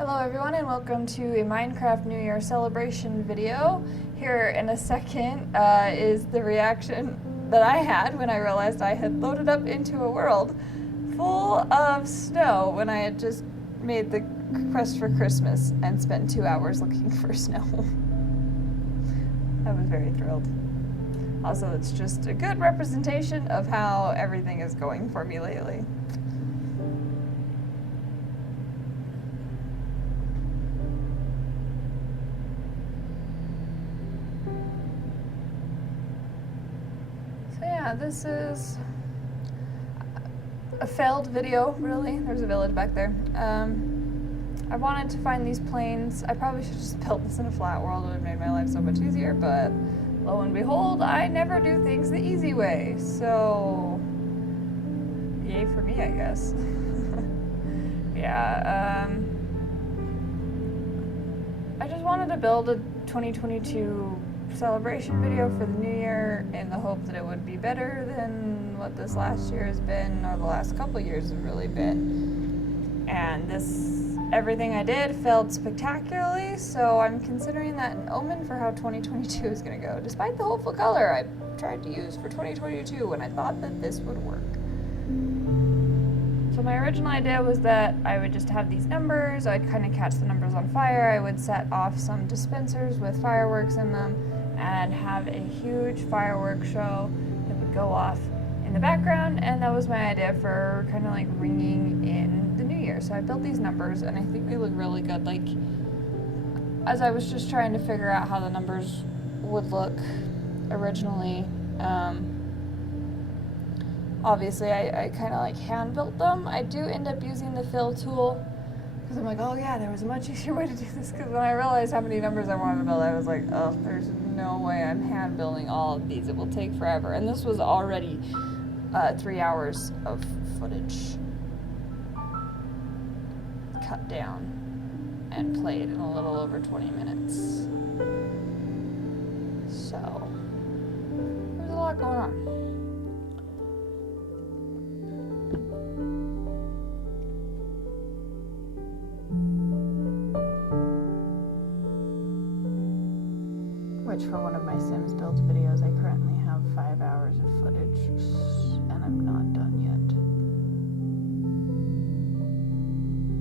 Hello everyone and welcome to a Minecraft New Year celebration video. Here in a second is the reaction that I had when I realized I had loaded up into a world full of snow when I had just made the quest for Christmas and spent 2 hours looking for snow. I was very thrilled. Also, it's just a good representation of how everything is going for me lately. Yeah, this is a failed video, really. There's a village back there. I wanted to find these plains. I probably should have just built this in a flat world. It would have made my life so much easier, but lo and behold, I never do things the easy way. So, yay for me, I guess. Yeah, I just wanted to build a 2022 celebration video for the new year in the hope that it would be better than what this last year has been, or the last couple years have really been. And everything I did failed spectacularly, so I'm considering that an omen for how 2022 is going to go, despite the hopeful color I tried to use for 2022 when I thought that this would work. So my original idea was that I would just have these numbers, I'd kind of catch the numbers on fire, I would set off some dispensers with fireworks in them, and have a huge fireworks show that would go off in the background, and that was my idea for kind of like ringing in the new year. So I built these numbers, and I think they look really good. Like, as I was just trying to figure out how the numbers would look originally, obviously I kind of like hand built them. I do end up using the fill tool, because I'm like, oh yeah, there was a much easier way to do this, because when I realized how many numbers I wanted to build, I was like, oh, there's no way I'm hand building all of these. It will take forever. And this was already 3 hours of footage cut down and played in a little over 20 minutes. So, there's a lot going on. Which, for one of my Sims builds videos, I currently have 5 hours of footage, and I'm not done yet.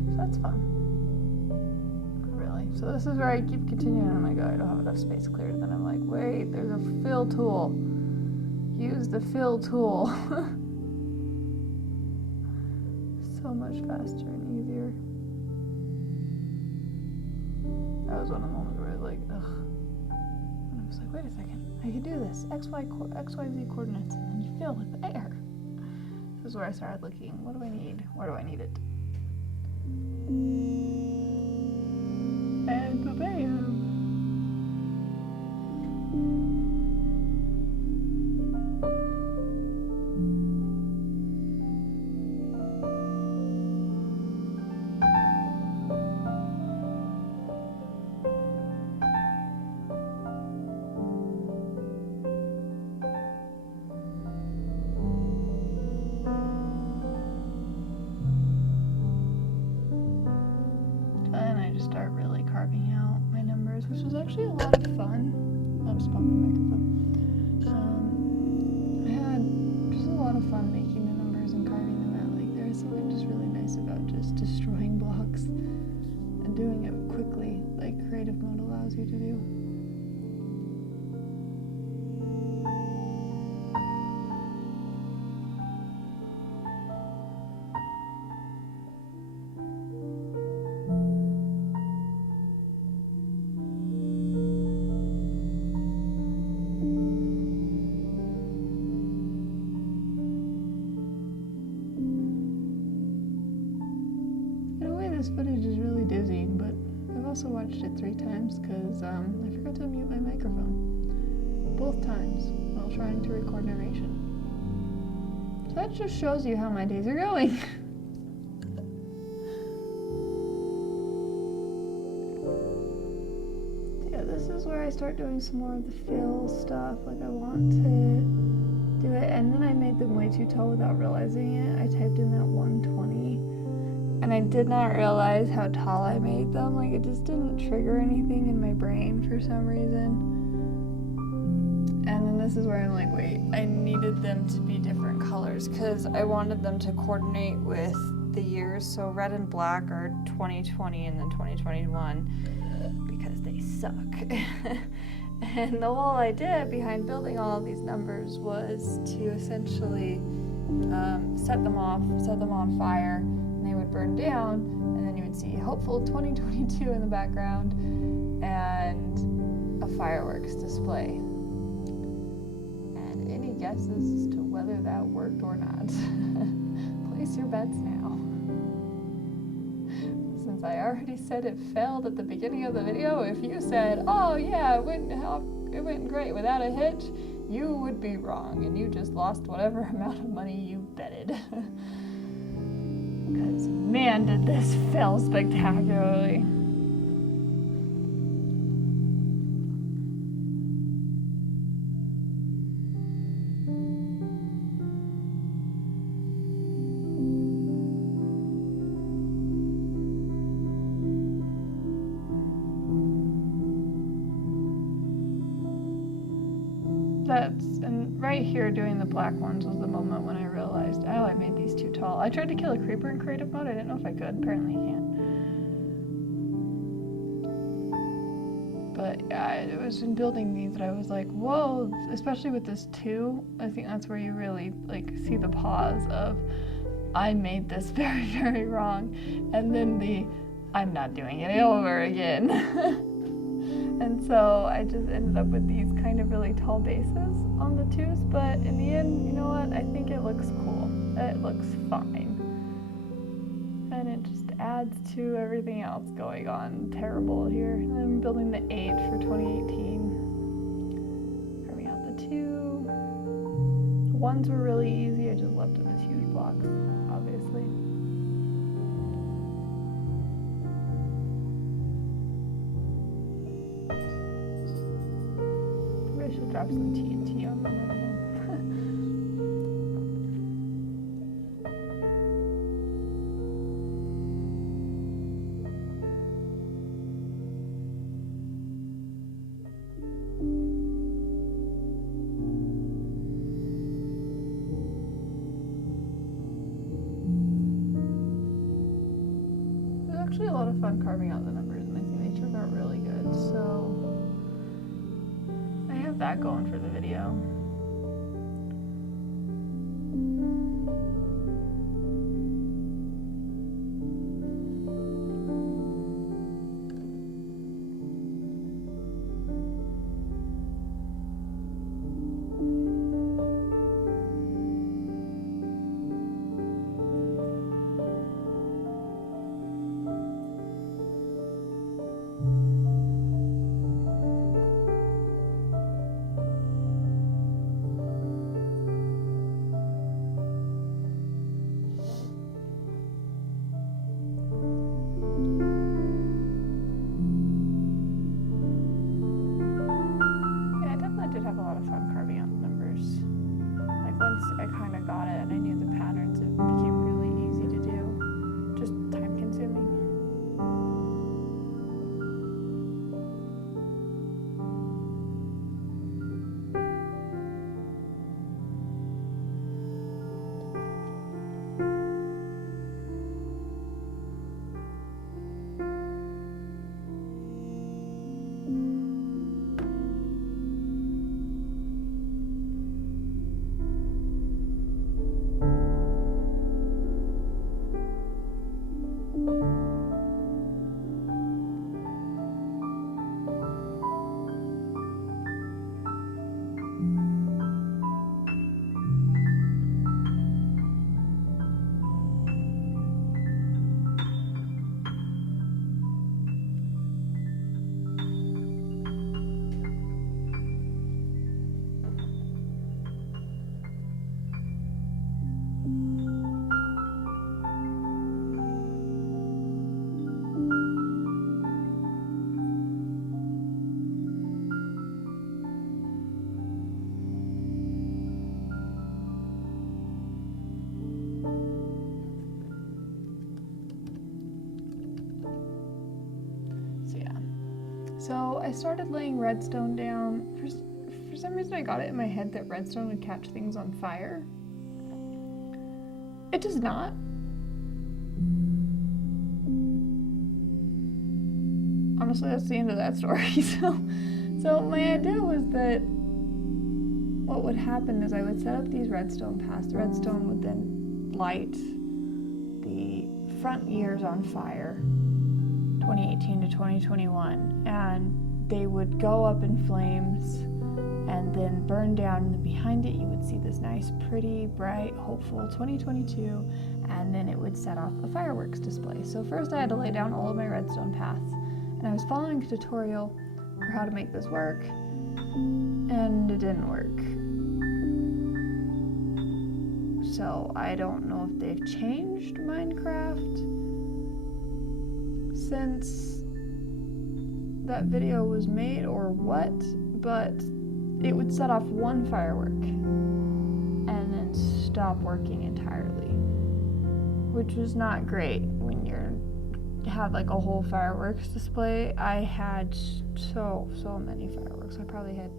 So that's fun. Really. So this is where I keep continuing. I'm like, oh, I don't have enough space cleared. Then I'm like, wait, there's a fill tool. Use the fill tool. So much faster and easier. That was one of the moments where I was like, ugh. I was like, wait a second, I can do this. XYZ coordinates, and then you fill with air. This is where I started looking. What do I need? Where do I need it? And bam! Start really carving out my numbers, which was actually a lot of fun. I'll just bump my microphone. I had just a lot of fun making the numbers and carving them out. Like, there is something just really nice about just destroying blocks and doing it quickly, like creative mode allows you to do. This footage is really dizzying, but I've also watched it 3 times because I forgot to mute my microphone both times while trying to record narration. So that just shows you how my days are going. Yeah, this is where I start doing some more of the fill stuff. Like, I want to do it, and then I made them way too tall without realizing it. I typed in that 120 And I did not realize how tall I made them. Like, it just didn't trigger anything in my brain for some reason. And then this is where I'm like, wait, I needed them to be different colors because I wanted them to coordinate with the years. So red and black are 2020 and then 2021 because they suck. And the whole idea behind building all of these numbers was to essentially set them on fire, and they would burn down, and then you would see hopeful 2022 in the background and a fireworks display. And any guesses as to whether that worked or not? Place your bets now. Since I already said it failed at the beginning of the video, if you said, oh yeah, it went great without a hitch, you would be wrong, and you just lost whatever amount of money you betted. Because man, did this fail spectacularly. And right here doing the black ones was the moment when I realized, oh, I made these too tall. I tried to kill a creeper in creative mode. I didn't know if I could. Apparently you can't. But yeah, it was in building these that I was like, whoa, especially with this 2, I think that's where you really like see the pause of, I made this very, very wrong. And then I'm not doing it over again. And so I just ended up with these kind of really tall bases on the 2s, but in the end, you know what? I think it looks cool. It looks fine. And it just adds to everything else going on terrible here. I'm building the 8 for 2018. Carving out the 2. The 1s were really easy. I just left them as huge blocks, obviously. I should drop some TNT on them. It was actually a lot of fun carving out the numbers, and I think they turned out really good. So I have that going for the video. So I started laying redstone down. For some reason I got it in my head that redstone would catch things on fire. It does not. Honestly, that's the end of that story. So my idea was that what would happen is I would set up these redstone paths. The redstone would then light the front years on fire, 2018 to 2021, and they would go up in flames and then burn down, and then behind it you would see this nice, pretty, bright, hopeful 2022, and then it would set off a fireworks display. So first I had to lay down all of my redstone paths, and I was following a tutorial for how to make this work, and it didn't work. So I don't know if they've changed Minecraft since that video was made or what, but it would set off one firework and then stop working entirely, which was not great when you have like a whole fireworks display. I had so many fireworks. I probably had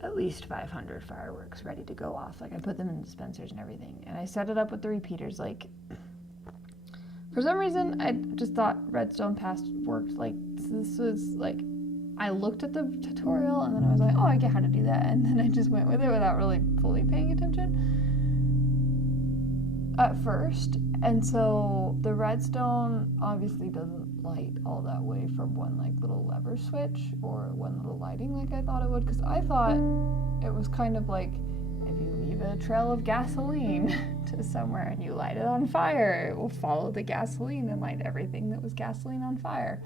at least 500 fireworks ready to go off. Like, I put them in dispensers and everything, and I set it up with the repeaters. Like, for some reason I just thought redstone paths worked. Like, this was like, I looked at the tutorial and then I was like, oh, I get how to do that, and then I just went with it without really fully paying attention at first. And so the redstone obviously doesn't light all that way from one like little lever switch or one little lighting like I thought it would, because I thought it was kind of like if you leave a trail of gasoline to somewhere and you light it on fire, it will follow the gasoline and light everything that was gasoline on fire.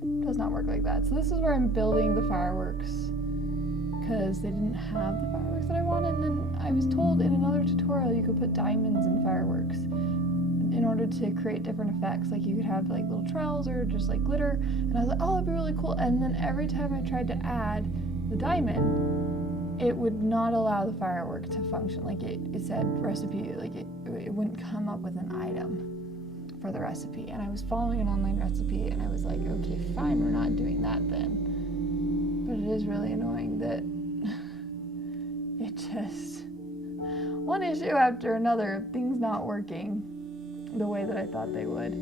It does not work like that. So this is where I'm building the fireworks, because they didn't have the fireworks that I wanted. And then I was told in another tutorial you could put diamonds in fireworks in order to create different effects. Like, you could have like little trails or just like glitter, and I was like, oh, that'd be really cool. And then every time I tried to add the diamond, it would not allow the firework to function. Like, it said recipe, like it wouldn't come up with an item for the recipe. And I was following an online recipe, and I was like, okay, fine, we're not doing that then. But it is really annoying that it just, one issue after another, things not working the way that I thought they would.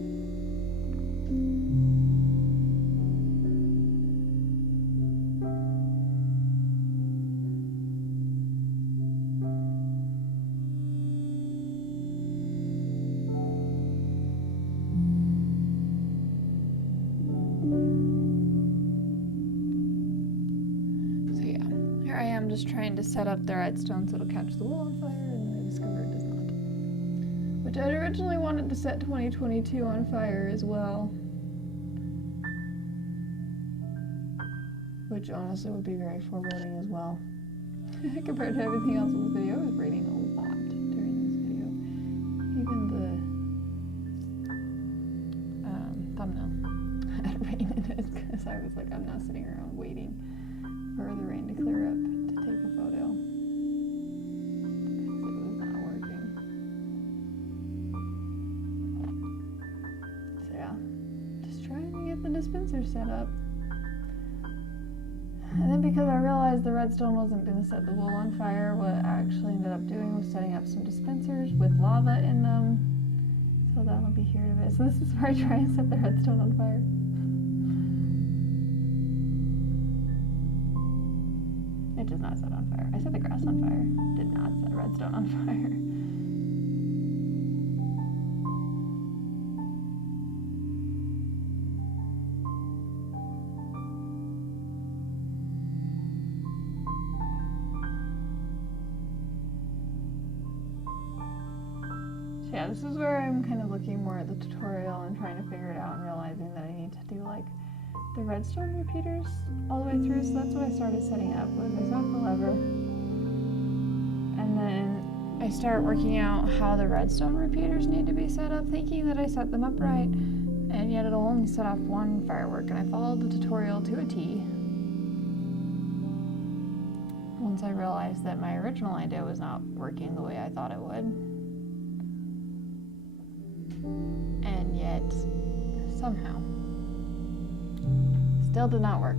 So yeah, here I am just trying to set up the redstone so it'll catch the wool on fire, and then I discovered it does not. Which I originally wanted to set 2022 on fire as well. Which honestly would be very foreboding as well. Compared to everything else in this video, it was raining a lot during this video. Even the thumbnail had rain in it, because I was like, I'm not sitting around waiting for the rain to clear up to take a photo. The dispenser set up. And then because I realized the redstone wasn't going to set the wool on fire, what I actually ended up doing was setting up some dispensers with lava in them. So that'll be here in a bit. So this is where I try and set the redstone on fire. It does not set on fire. I set the grass on fire. Did not set redstone on fire. Yeah, this is where I'm kind of looking more at the tutorial and trying to figure it out, and realizing that I need to do like the redstone repeaters all the way through. So that's what I started setting up with. I set up the lever, and then I start working out how the redstone repeaters need to be set up, thinking that I set them up right, and yet it'll only set off one firework. And I followed the tutorial to a T. Once I realized that my original idea was not working the way I thought it would. And yet, somehow, Still did not work.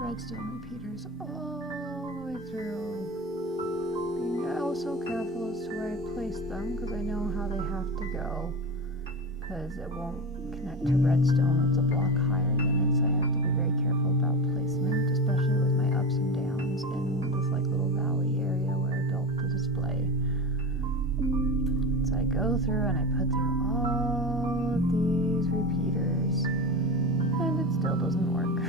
Redstone repeaters all the way through, being oh so careful as to where I place them because I know how they have to go, because it won't connect to redstone. It's a block higher than it, so I have to be very careful about placement, especially with my ups and downs in this like little valley area where I built the display. So I go through and I put through all of these repeaters, and it still doesn't work.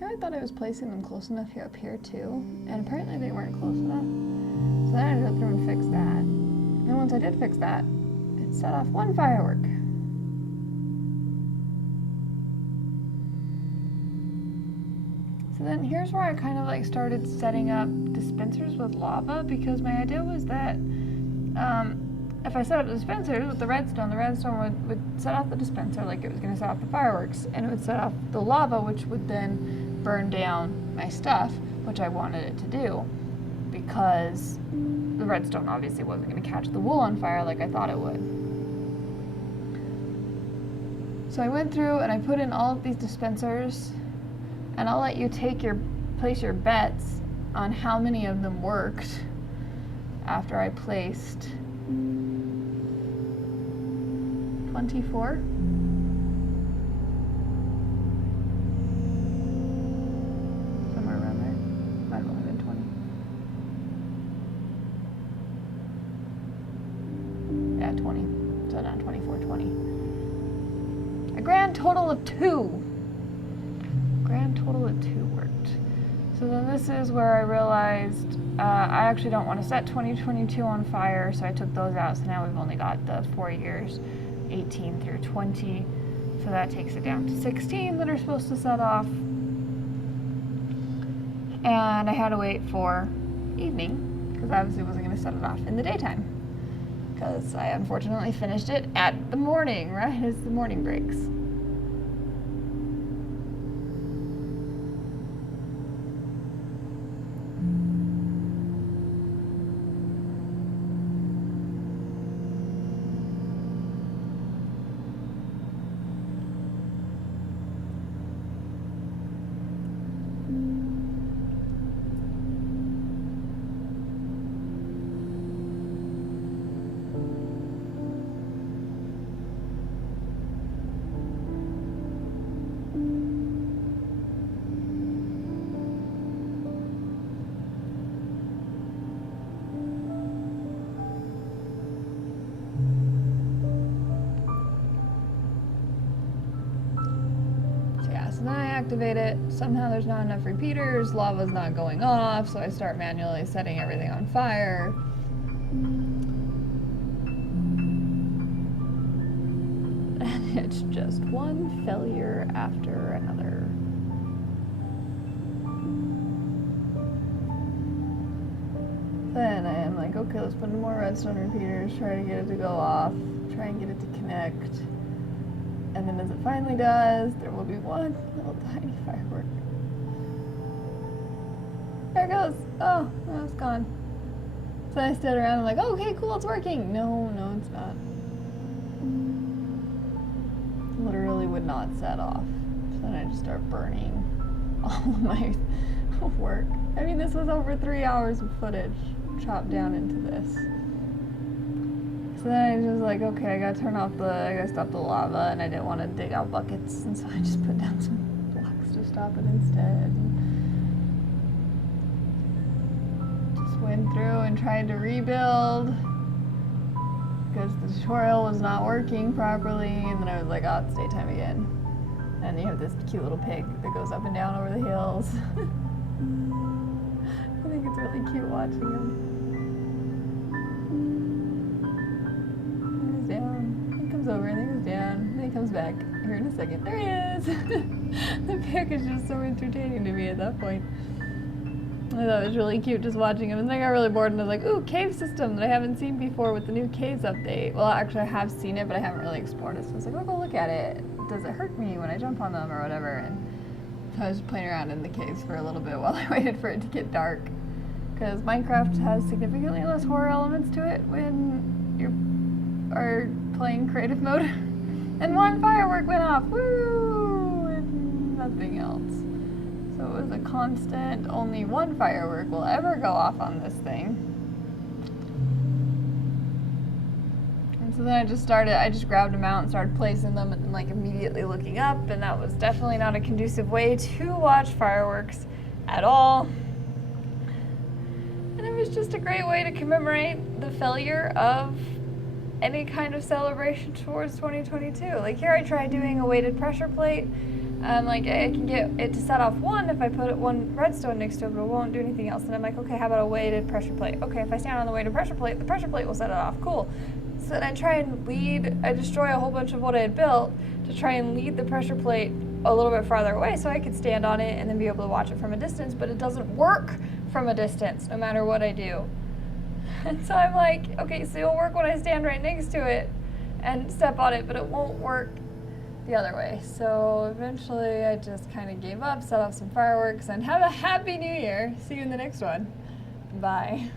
I thought I was placing them close enough here up here too, and apparently they weren't close enough. So then I had to go through and fix that. And once I did fix that, it set off one firework. So then here's where I kind of like started setting up dispensers with lava, because my idea was that if I set up the dispensers with the redstone would set off the dispenser like it was going to set off the fireworks, and it would set off the lava, which would then burn down my stuff, which I wanted it to do, because the redstone obviously wasn't going to catch the wool on fire like I thought it would. So I went through and I put in all of these dispensers, and I'll let you place your bets on how many of them worked after I placed 24. Somewhere around there. Might have only been 20. Yeah, 20. So not 24, 20. A grand total of 2. Grand total of 2 worked. So then this is where I realized I actually don't want to set 2022 on fire, so I took those out. So now we've only got the 4 years, 18 through 20. So that takes it down to 16 that are supposed to set off. And I had to wait for evening, because I obviously wasn't going to set it off in the daytime, because I unfortunately finished it at the morning, right as the morning breaks. So then I activate it, somehow there's not enough repeaters, lava's not going off, so I start manually setting everything on fire. And it's just one failure after another. then I am like, okay, let's put in more redstone repeaters, try to get it to go off, try and get it to connect. And then as it finally does, there will be one little tiny firework. There it goes. Oh, it's gone. So I stood around and like, oh, okay, cool, it's working. No, it's not. Literally would not set off. So then I just start burning all of my work. I mean, this was over 3 hours of footage chopped down into this. So then I was like, okay, I gotta stop the lava, and I didn't want to dig out buckets, and so I just put down some blocks to stop it instead. Just went through and tried to rebuild because the tutorial was not working properly, and then I was like, oh, it's daytime again. And you have this cute little pig that goes up and down over the hills. I think it's really cute watching him. Down. He comes over and then goes down. And then he comes back here in a second. There he is! The pig is just so entertaining to me at that point. I thought it was really cute just watching him. And then I got really bored and I was like, ooh, cave system that I haven't seen before with the new caves update. Well, actually I have seen it, but I haven't really explored it. So I was like, I'll go look at it. Does it hurt me when I jump on them or whatever? And so I was playing around in the caves for a little bit while I waited for it to get dark. Because Minecraft has significantly less horror elements to it when you are playing creative mode. And one firework went off, woo, and nothing else. So it was a constant, only one firework will ever go off on this thing. And so then I just grabbed them out and started placing them and like immediately looking up, and that was definitely not a conducive way to watch fireworks at all. And it was just a great way to commemorate the failure of any kind of celebration towards 2022. Like here I tried doing a weighted pressure plate. Like I can get it to set off one if I put one redstone next to it, but it won't do anything else. And I'm like, okay, how about a weighted pressure plate? Okay, if I stand on the weighted pressure plate, the pressure plate will set it off. Cool. So then I destroy a whole bunch of what I had built to try and lead the pressure plate a little bit farther away so I could stand on it and then be able to watch it from a distance, but it doesn't work from a distance no matter what I do. And so I'm like, okay, so it'll work when I stand right next to it and step on it, but it won't work the other way. So eventually I just kind of gave up, set off some fireworks, and have a happy new year. See you in the next one. Bye.